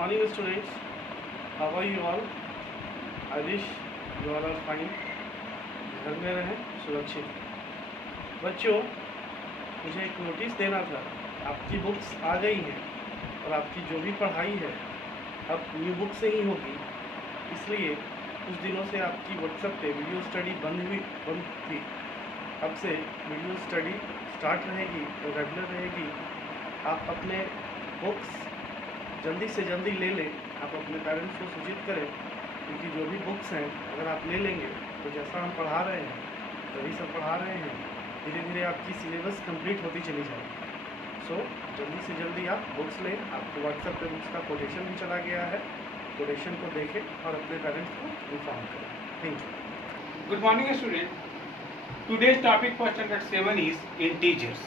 morning students, how are you all? I wish you all are fine. घर में रहें सुरक्षित। बच्चों, मुझे एक नोटिस देना था। आपकी बुक्स आ गई हैं और आपकी जो भी पढ़ाई है अब न्यू बुक से ही होगी। इसलिए कुछ दिनों से आपकी व्हाट्सएप पे वीडियो स्टडी बंद थी। अब से वीडियो स्टडी स्टार्ट रहेगी और रेगुलर रहेगी। आप अपने बुक्स जल्दी से जल्दी ले लें। आप अपने पेरेंट्स को सूचित करें, क्योंकि जो भी बुक्स हैं अगर आप ले लेंगे तो जैसा हम पढ़ा रहे हैं तभी सब पढ़ा रहे हैं, धीरे धीरे आपकी सिलेबस कंप्लीट होती चली जाएगी। सो जल्दी से जल्दी आप बुक्स लें। आपको व्हाट्सएप पे बुक्स का कोटेशन भी चला गया है, कोटेशन को देखें और अपने पेरेंट्स को इन्फॉर्म करें। Thank you. Good morning student. Today's topic for standard 7 is integers.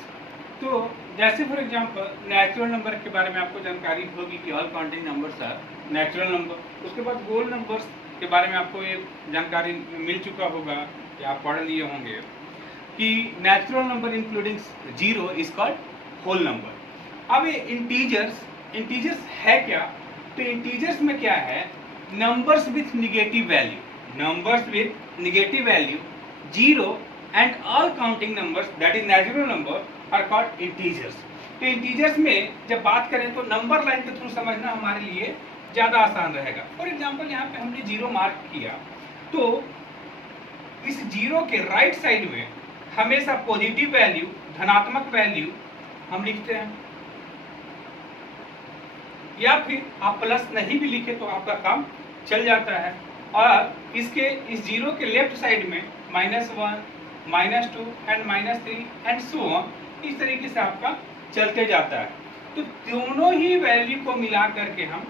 तो जैसे फॉर एग्जांपल नेचुरल नंबर के बारे में आपको जानकारी होगी कि all counting numbers are natural number. उसके बाद होल नंबर्स के बारे में आपको ये जानकारी मिल चुका होगा कि आप पढ़ लिए होंगे कि natural number including zero is called whole number. अब ये इंटीजर्स है क्या? तो इंटीजर्स में क्या है? Numbers with negative value zero and all counting numbers that is natural number are called integers। तो इंटीजर्स में जब बात करें तो नंबर लाइन के थ्रू समझना हमारे लिए ज़्यादा आसान रहेगा। फॉर एग्जांपल यहाँ पे हमने जीरो मार्क किया, तो इस जीरो के राइट साइड में हमेशा पॉजिटिव वैल्यू, धनात्मक वैल्यू हम लिखते हैं, या फिर आप प्लस नहीं भी लिखे तो आपका काम चल जाता है। और इस जीरो के लेफ्ट साइड में -1, -2 एंड -3 एंड सो ऑन, इस तरीके से आपका चलते जाता है। तो दोनों ही वैल्यू को मिला करके हम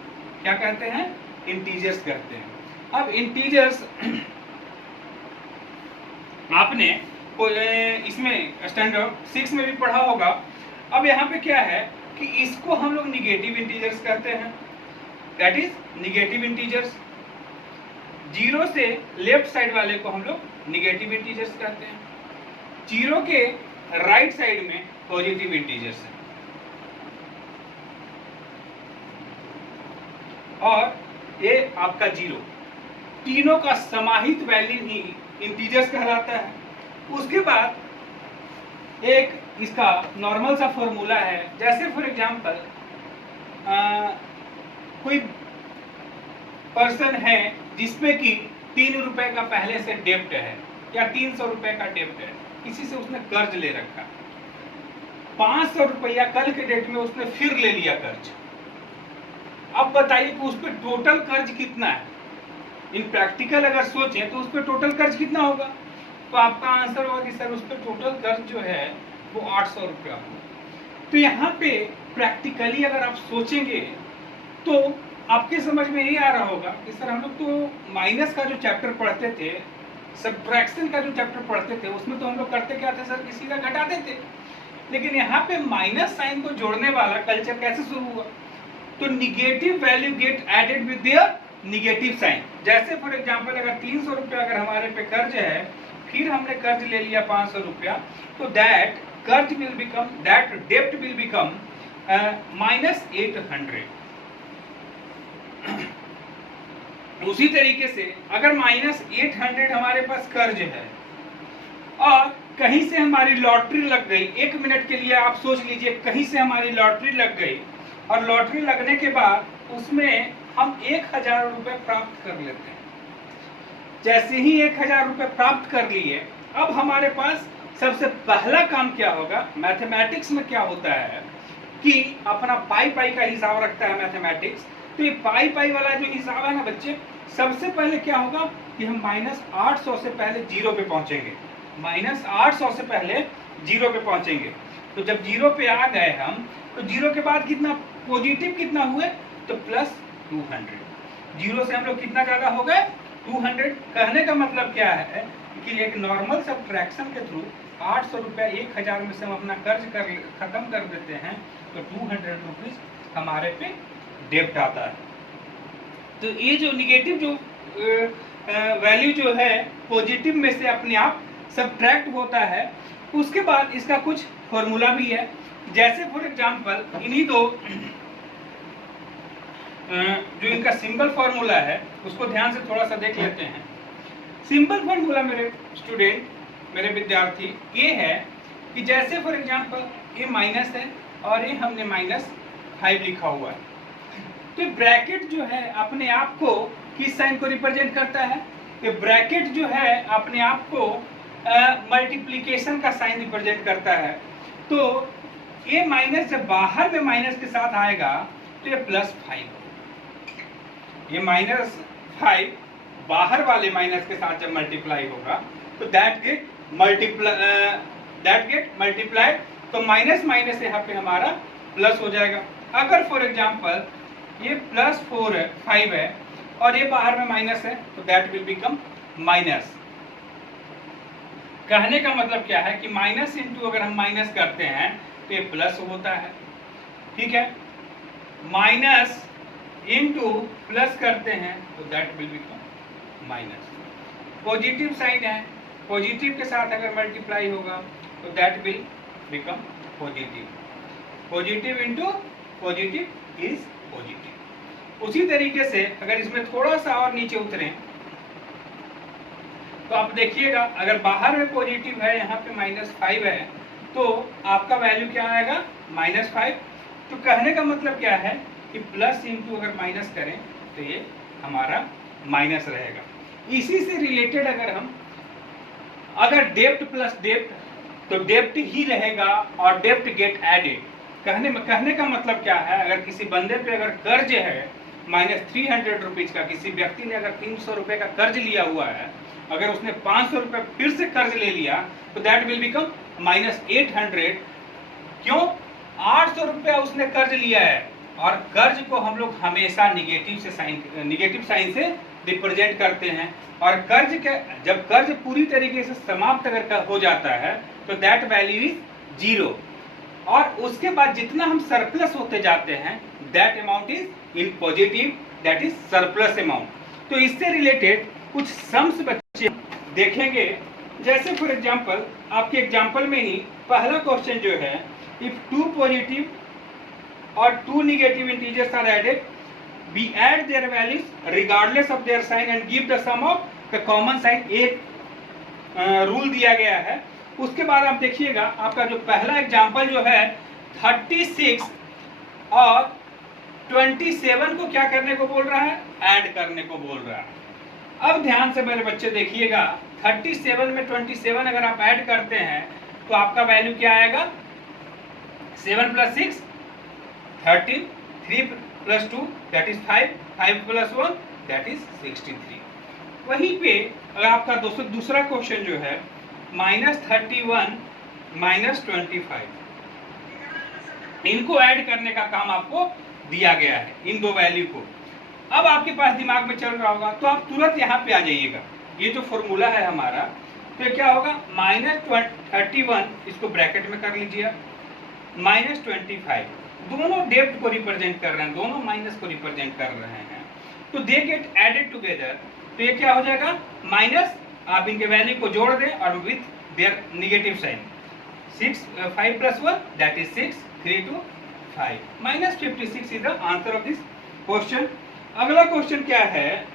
क्या कहते हैं? इंटीजर्स कहते हैं। अब इंटीजर्स आपने इसमें स्टैंडर्ड 6 में भी पढ़ा होगा। अब यहाँ पे क्या है कि इसको हम लोग निगेटिव इंटीजर्स कहते हैं, that is negative integers. Zero से लेफ्ट साइड वाले को हम लोग निगेटिव इंटीजर्स कहते हैं, जीरो के राइट साइड में पॉजिटिव इंटीजर्स है। और ये आपका जीरो, तीनों का समाहित वैल्यू ही इंटीजर्स कहलाता है। उसके बाद एक इसका नॉर्मल सा फॉर्मूला है। जैसे फॉर एग्जांपल कोई पर्सन है जिसमें कि 3 रुपए का पहले से डेब्ट है या 300 रुपए का डेब्ट है, किसी से उसने कर्ज ले रखा, 500 रुपया कल के डेट में उसने फिर ले लिया कर्ज। अब बताइए कि उस पर टोटल कर्ज कितना है? इन प्रैक्टिकल अगर सोचें तो उस पर टोटल कर्ज कितना होगा? तो आपका आंसर होगा कि सर उस पर टोटल कर्ज जो है वो 800 रुपया होगा। तो यहाँ पे प्रैक्टिकली अगर आप सोचेंगे तो आपके समझ में यही आ रहा होगा कि सर हम लोग तो माइनस का जो चैप्टर पढ़ते थे, सब्ट्रैक्शन का जो चैप्टर पढ़ते थे, उसमें तो हम लोग करते क्या थे सर, किसी का घटाते थे। लेकिन यहाँ पे माइनस साइन को जोड़ने वाला कल्चर कैसे शुरू हुआ? तो negative value get added with their negative sign. जैसे फॉर एग्जांपल अगर 300 रुपया अगर हमारे पे कर्ज है, फिर हमने कर्ज ले लिया 500 रुपया, तो दैट डेब्ट विल बिकम -800। उसी तरीके से अगर -800 हमारे पास कर्ज है और कहीं से हमारी लॉटरी लग गई, 1 मिनट के लिए आप सोच लीजिए, कहीं से हमारी लॉटरी लग गई और लॉटरी लगने के बाद उसमें हम 1000 रुपये प्राप्त कर लेते हैं। जैसे ही 1000 रुपये प्राप्त कर लिए, अब हमारे पास सबसे पहला काम क्या होगा? मैथमेटिक्स में क्या होता है कि अपना पाई का हिसाब रखता है मैथमेटिक्स। तो ये पाई वाला जो हिसाब है ना बच्चे, सबसे पहले क्या होगा कि हम -800 से पहले जीरो पे पहुंचेंगे, -800 से पहले जीरो पे पहुंचेंगे। तो जब जीरो पे आ गए हम, तो जीरो के बाद कितना पॉजिटिव कितना हुए? तो +200। जीरो से हम लोग कितना ज्यादा हो गए? 200। कहने का मतलब क्या है कि एक नॉर्मल सब्ट्रैक्शन के थ्रू 800 रुपया 1000 में से हम अपना कर्ज खत्म कर देते हैं, तो 200 रुपीज हमारे पे डेब्ट आता है। तो ये जो निगेटिव जो वैल्यू जो है पॉजिटिव में से अपने आप सब्ट्रैक्ट होता है। उसके बाद इसका कुछ फॉर्मूला भी है। जैसे फॉर एग्जांपल इन्हीं दो जो इनका सिंपल फार्मूला है उसको ध्यान से थोड़ा सा देख लेते हैं। सिंपल फार्मूला मेरे स्टूडेंट, मेरे विद्यार्थी, ये है कि जैसे फॉर एग्जांपल ये माइनस है और ये हमने -5 लिखा हुआ है, तो ब्रैकेट जो है अपने आप को किस साइन को रिप्रेजेंट करता है? ये ब्रैकेट जो है अपने आप को मल्टीप्लिकेशन का साइन रिप्रेजेंट करता है। तो ये माइनस जब बाहर में माइनस के साथ आएगा तो ये +5, ये -5 बाहर वाले माइनस के साथ जब मल्टीप्लाई होगा तो दैट गेट मल्टीप्लाइड, तो माइनस माइनस यहाँ पे हमारा प्लस हो जाएगा। अगर फॉर एग्जांपल ये +5 है और ये बाहर में माइनस है तो दैट विल बिकम माइनस। कहने का मतलब क्या है कि माइनस इंटू अगर हम माइनस करते हैं तो ये प्लस होता है, ठीक है। माइनस इंटू प्लस करते हैं तो that will become minus. Positive sign है, पॉजिटिव के साथ अगर मल्टीप्लाई होगा तो that will become positive. Positive into positive is positive. उसी तरीके से अगर इसमें थोड़ा सा और नीचे उतरें तो आप देखिएगा, अगर बाहर में पॉजिटिव है, यहाँ पे -5 है, तो आपका वैल्यू क्या आएगा? -5। तो कहने का मतलब क्या है कि प्लस इंटू अगर माइनस करें तो ये हमारा माइनस रहेगा। इसी से रिलेटेड अगर डेप्ट प्लस डेप्ट तो डेप्ट ही रहेगा और डेप्ट गेट एडेड। कहने का मतलब क्या है, अगर किसी बंदे पे अगर कर्ज है -300 रुपीज का, किसी व्यक्ति ने अगर 300 रुपए का कर्ज लिया हुआ है, अगर उसने 500 रुपए फिर से कर्ज ले लिया तो दैट विल बिकम -800। क्यों? 800 रुपया उसने कर्ज लिया है और कर्ज को हम लोग हमेशा निगेटिव साइन से रिप्रेजेंट करते हैं। और जब कर्ज पूरी तरीके से समाप्त अगर हो जाता है तो दैट वैल्यू इज 0, और उसके बाद जितना हम सरप्लस होते जाते हैं that amount is in positive, that is surplus amount. तो इससे रिलेटेड कुछ सम्स बच्चे देखेंगे। जैसे फॉर एग्जांपल आपके एग्जांपल में ही पहला क्वेश्चन जो है, इफ 2 पॉजिटिव और 2 negative integers are added, we add their values regardless of their sign and give the sum of the common sign। एक रूल दिया गया है। उसके बाद आप देखिएगा आपका जो पहला एग्जांपल जो है 36 और 27 को क्या करने को बोल रहा है? ऐड करने को बोल रहा है। अब ध्यान से मेरे बच्चे देखिएगा, 37 में 27 अगर आप ऐड करते हैं तो आपका वैल्यू क्या आएगा? 7 + 6 13, 3 + 2 दैट इज 5, 5 + 1 दैट इज 63। वहीं पे अगर आपका दूसरा क्वेश्चन जो है -31 -25, इनको ऐड करने का काम आपको दिया गया है, इन दो वैल्यू को। अब आपके पास दिमाग में चल रहा होगा तो आप तुरंत यहाँ पे आ जाइएगा। ये जो फॉर्मूला है हमारा, तो क्या होगा? -31 इसको ब्रैकेट में कर लीजिए, -25 दोनों डेप्ट को रिप्रेजेंट कर रहे हैं, दोनों माइनस को रिप्रेजेंट कर रहे हैं, तो दे गेट एडेड टुगेदर। तो ये क्या हो जाएगा? माइनस, आप इनके वैल्यू को जोड़ दें और with their negative sign, 5 + 1 that is 6, 3 to 5, -56 is the answer of this question. अगला क्वेश्चन क्या है?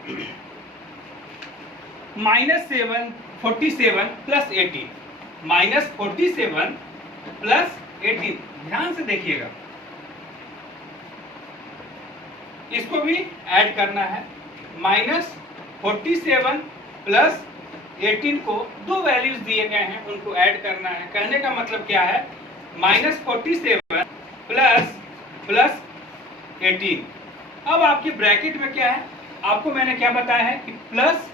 -47 47 + 18, -47 + 18, ध्यान से देखिएगा, इसको भी ऐड करना है। -47 + 18 को दो वैल्यूज दिए गए हैं, उनको ऐड करना है। कहने का मतलब क्या है? -47 + 18। अब आपके ब्रैकेट में क्या है? आपको मैंने क्या बताया है कि प्लस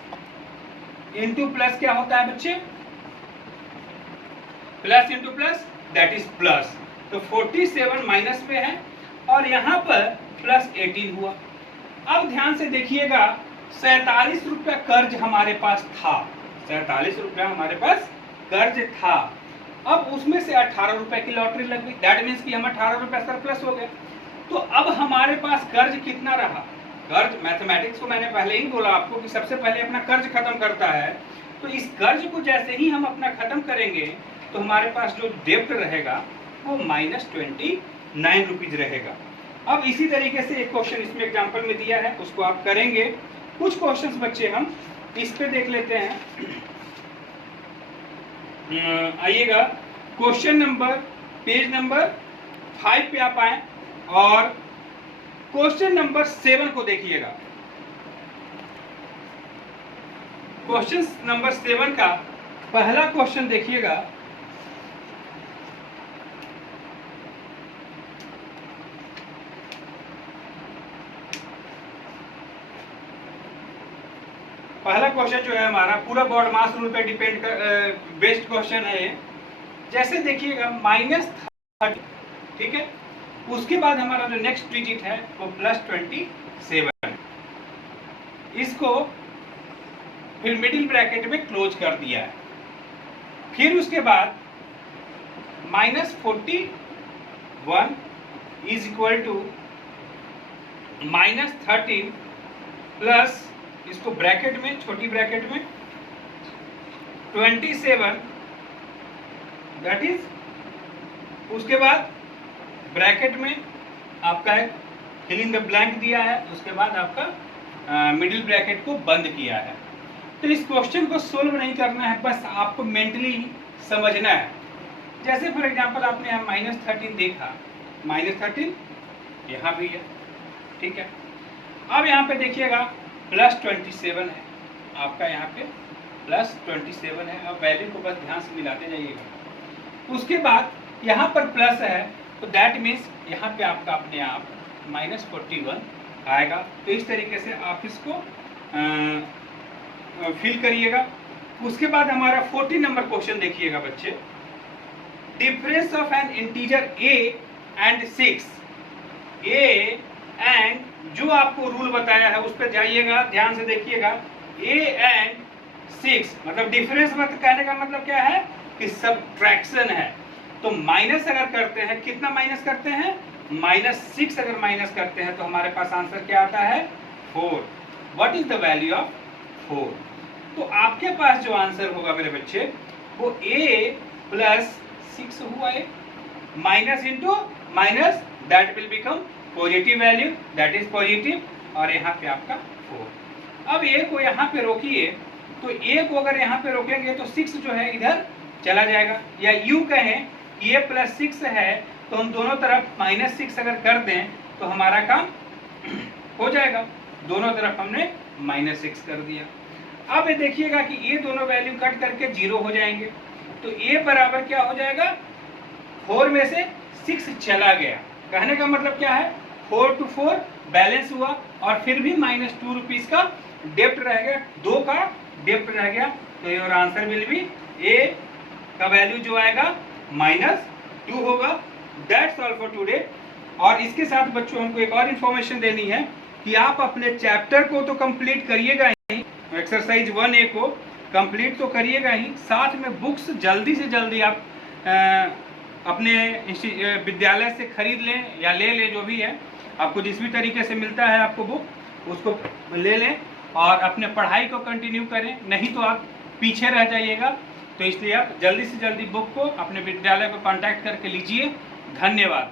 इंटू प्लस क्या होता है बच्चे? Plus into plus that is plus. तो 47 माइनस में है और यहाँ पर +18 हुआ। अब ध्यान से देखिएगा, 47 रुपया कर्ज हमारे पास था, 47 रुपया हमारे पास कर्ज था। अब उसमें से 18 रुपए की लॉटरी लग गई, दैट मीन्स कि हम 18 रुपया सरप्लस हो गए। तो अब हमारे पास कर्ज कितना रहा? कर्ज, मैथमेटिक्स को मैंने पहले ही बोला आपको कि सबसे पहले अपना कर्ज खत्म करता है। तो इस कर्ज को जैसे ही हम अपना खत्म करेंगे तो हमारे पास जो डेब्ट रहेगा वो -29 रुपीज रहेगा। अब इसी तरीके से एक क्वेश्चन इसमें एग्जांपल में दिया है, उसको आप करेंगे। कुछ क्वेश्चंस बच्चे हम इस पे देख लेते हैं। आइएगा क्वेश्चन नंबर पेज नंबर 5 पे आप आए और क्वेश्चन नंबर 7 को देखिएगा। क्वेश्चन नंबर 7 का पहला क्वेश्चन देखिएगा। पहला क्वेश्चन जो है हमारा पूरा बॉड मास रूल पे डिपेंड कर बेस्ड क्वेश्चन है। जैसे देखिएगा -30, ठीक है, उसके बाद हमारा जो नेक्स्ट डिजिट है वो +27, इसको फिर मिडिल ब्रैकेट में क्लोज कर दिया है। फिर उसके बाद -41 इज इक्वल टू -13 प्लस इसको ब्रैकेट में, छोटी ब्रैकेट में 27, दैट इज, उसके बाद ब्रैकेट में आपका एक फिल इन द ब्लैंक दिया है, उसके बाद आपका मिडिल ब्रैकेट को बंद किया है। तो इस क्वेश्चन को सोल्व नहीं करना है, बस आपको मेंटली समझना है। जैसे फॉर एग्जांपल आपने यहाँ -13 देखा, -13 यहाँ भी है, ठीक है। अब यहाँ पे देखिएगा +27 है आपका, यहाँ पे +27 है। अब वैल्यू को बस ध्यान से मिलाते जाइएगा। उसके बाद यहाँ पर प्लस है, तो दैट मीन्स यहाँ पे आपका अपने आप -41 आएगा। तो इस तरीके से आप इसको फिल करिएगा। उसके बाद हमारा 14 नंबर क्वेश्चन देखिएगा बच्चे। Difference of N integer a and 6, a and जो आपको रूल बताया है उस पर जाइएगा, ध्यान से देखिएगा। a एंड 6 मतलब डिफरेंस मत कहने का मतलब क्या है कि सबट्रैक्शन है। तो माइनस अगर करते हैं, कितना माइनस करते हैं, -6 अगर माइनस करते हैं तो हमारे पास आंसर क्या आता है, 4। What is the value of 4? तो आपके पास जो आंसर होगा मेरे बच्चे वो a + 6 हुआ है, minus into minus, that will become positive value, that is positive, और यहाँ पे आपका 4। अब a को यहाँ पे रोकिए, तो a को अगर यहाँ पे रोकेंगे तो 6 जो है इधर चला जाएगा, या यूं कहें कि a + 6 है तो हम दोनों तरफ -6 अगर कर दें तो हमारा काम हो जाएगा। दोनों तरफ हमने -6 कर दिया। अब ये देखिएगा कि ये दोनों वैल्यू कट करके 0 हो जाएंगे, तो a बराबर क्या हो जाएगा, 4 में से 6 चला गया। कहने का मतलब क्या है, 4 to 4 बैलेंस हुआ, और फिर भी -2 रुपीज का डेप्ट रह गया, 2 का डेप्ट रह गया। तो your answer will be, a का वैल्यू जो आएगा -2 होगा। That's all for today. और इसके साथ बच्चों हमको एक और इन्फॉर्मेशन देनी है कि आप अपने चैप्टर को तो कंप्लीट करिएगा ही, एक्सरसाइज 1A को कंप्लीट तो करिएगा ही, साथ में बुक्स जल्दी से जल्दी आप अपने विद्यालय से खरीद लें या ले लें, जो भी है आपको जिस भी तरीके से मिलता है आपको बुक, उसको ले लें और अपने पढ़ाई को कंटिन्यू करें, नहीं तो आप पीछे रह जाइएगा। तो इसलिए आप जल्दी से जल्दी बुक को अपने विद्यालय को कांटेक्ट करके लीजिए। धन्यवाद।